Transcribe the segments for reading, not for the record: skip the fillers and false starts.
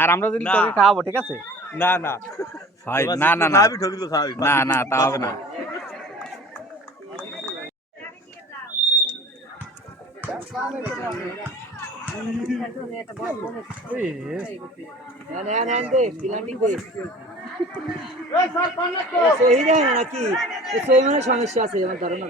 আর আমরা যদি তোকে খাওয়াবো, ঠিক আছে? না না ভাই, না না না না না, তা হবে না। নাকি সেই মানে সমস্যা আছে আমার ধারণা।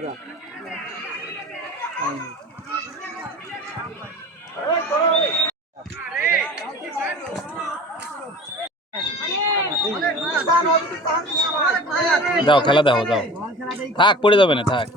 যাও খেলা দেখো, যাও, থাক, পড়ে যাবে না, থাক।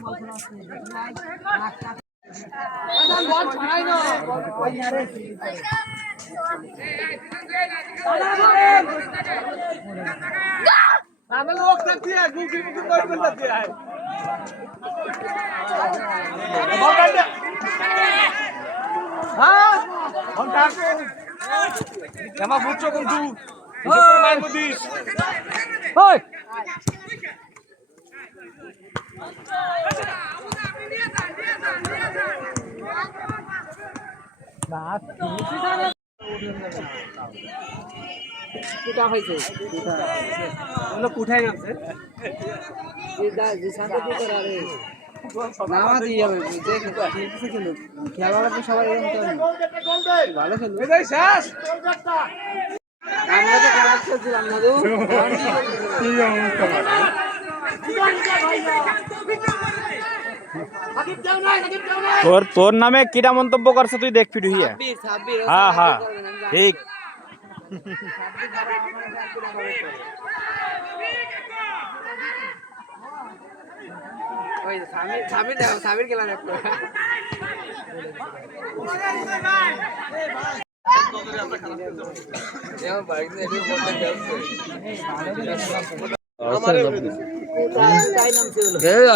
বুঝছো কিন্তু কোথায় গেছে খেলা সবাই ভালো খেলবে। আমরা তো খারাপ খেলছিলাম না। তোর নামে কিরা মন্তব্য করছে তুই দেখবি ঢুইয়া। হ্যাঁ হ্যাঁ ঠিক। সাবির খেলা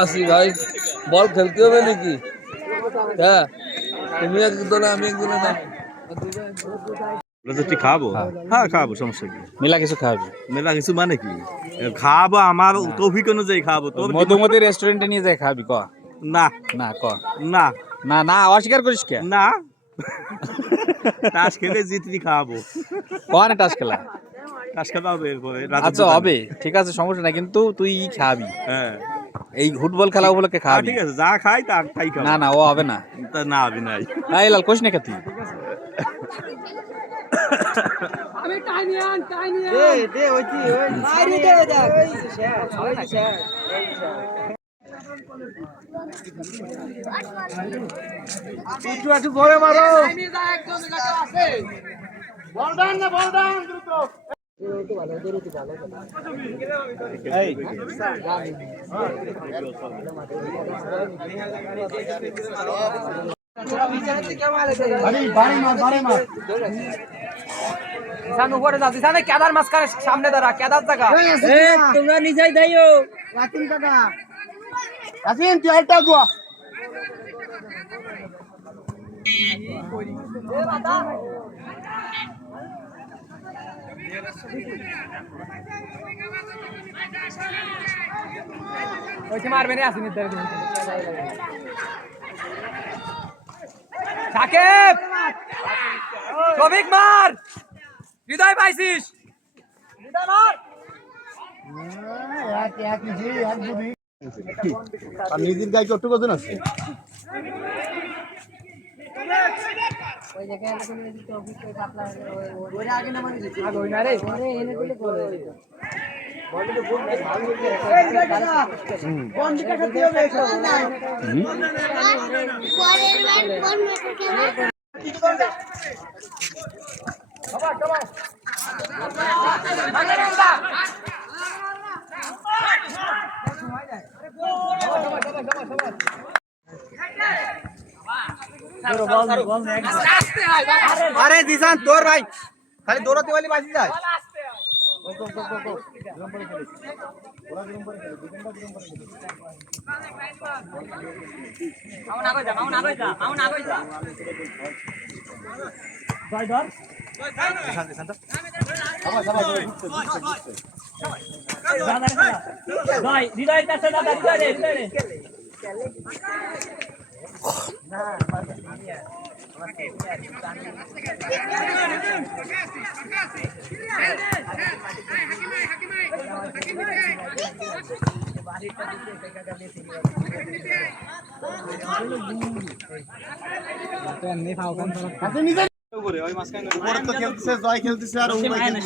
আসি ভাই, বল খেলতে হবে নাকি? হ্যাঁ, তুমি একদলে আমি একদলে না। খাবো? হ্যাঁ খাবো, সমস্যা কি? মেলা কিছু খাবি? মেলা কিছু মানে কি খাবো? আমার তৌফিক অনুযায়ী খাবো। তোর মধুমতি রেস্টুরেন্টে নিয়ে যাই খাবি? ক না না, ক না না না, অস্বীকার করিস কে? না, তাস খেলে জিতবি খাওয়াবো। কনে টাস খেলা? তাস খেলা হবে এরপরে। আচ্ছা হবে, ঠিক আছে, সমস্যা নাই, কিন্তু তুই খাবি। হ্যাঁ, এই ফুটবল খেলা উপলক্ষে খাবি। ঠিক আছে, যা খাই তাই খাবো। না না, ও হবে না। না হবে নাই। এই লাল কোশ না তুই। আমি দে ওইটি ওই মারি দে দেখ ওই শেষ একটু ঘরে মারো। বল ডান না, বল ডান দ্রুত। কেদার মাঝখানে সামনে দাঁড়া, কেদার টাকা তোমরা নিজেই দেইও। রাতিন কাকা, রাতিন তুই আলটা গোয়া। ওই মারবে না, আসেনি সাকিব, শফিক মার, হৃদয় পাইছিস, হৃদয় মার। আর নিজের গায়ে কত কজন আছে? আরে জিসান তোর ভাই খালি দৌড়াতে वाली বাজি যায়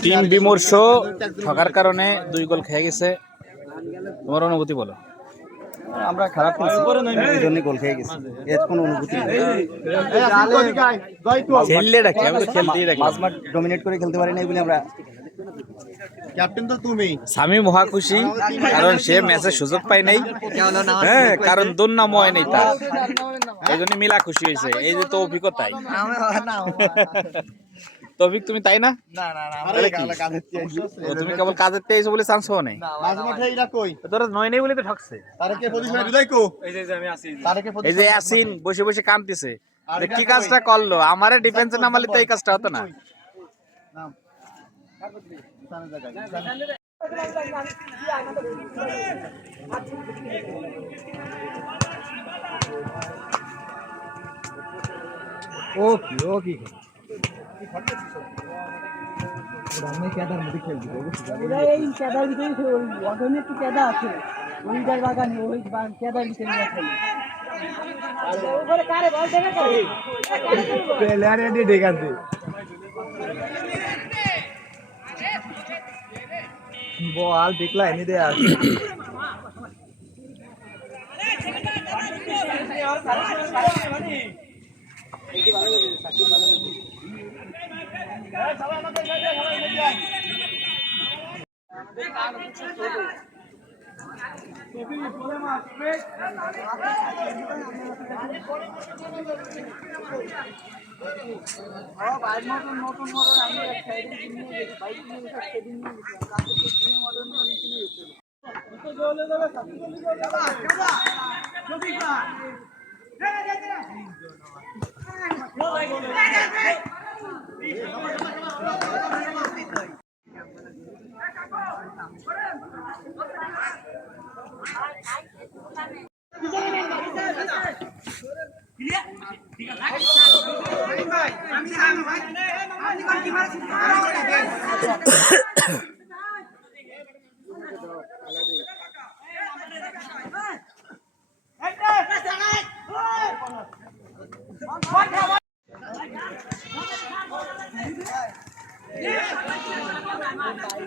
টিম বিমর্ষ থাকার কারণে 2 গোল খেয়ে গেছে তোমার অনুভূতি বলো আমরা খারাপ খেলছি এই জন্য গোল খেয়ে গেছি এর কোনো অনুভূতি নেই খেললে রাখি আমি তো খেলতেই রাখি মাঝমাঠ ডমিনেট করে খেলতে পারি না বলে আমরা ক্যাপ্টেন তো তুমি স্বামী মহা খুশি কারণ সে ম্যাচে সুযোগ পায় নাই হ্যাঁ কারণ দুর্নাম হয় নাই তার এই জন্য মিলা খুশি হয়েছে এই যে তো অভিজ্ঞতাই তৌফিক তুমি তাই না তুমি কেবল কাজের তেইশ বলে চান্স হওয়া নাই তোরা নয় নেই বলে তো ঠকছে এই যে আসিন বসে বসে কামতেছে যে কি কাজটা করলো আমারে ডিফেন্সে নামালে তো এই কাজটা হতো না ওকে ওকে আমি কেদার মধ্যে খেলছি এই কেদার ভিতরে ওখানে একটু কেদা আছে ওইটার বাগানে ওই কেদার ভিতরে নিয়ে খেলি ওরে কারে বল দেবে করে প্লেয়ার এডি দেখাতে বল দেখলা এনে দে আর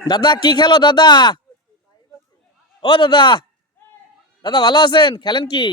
দাদা কি খেলো দাদা ও দাদা দাদা ভালো আছেন খেলেন কি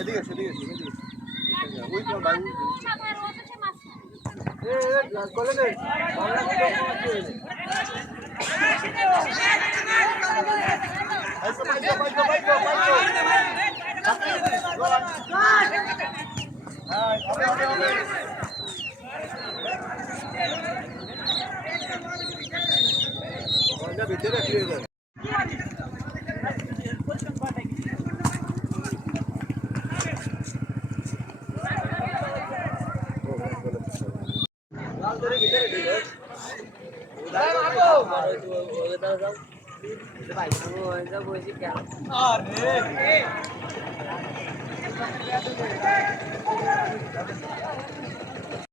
এদিকে সেদিকে ওই তো ভাই কলে দে আইসো ভাই আরে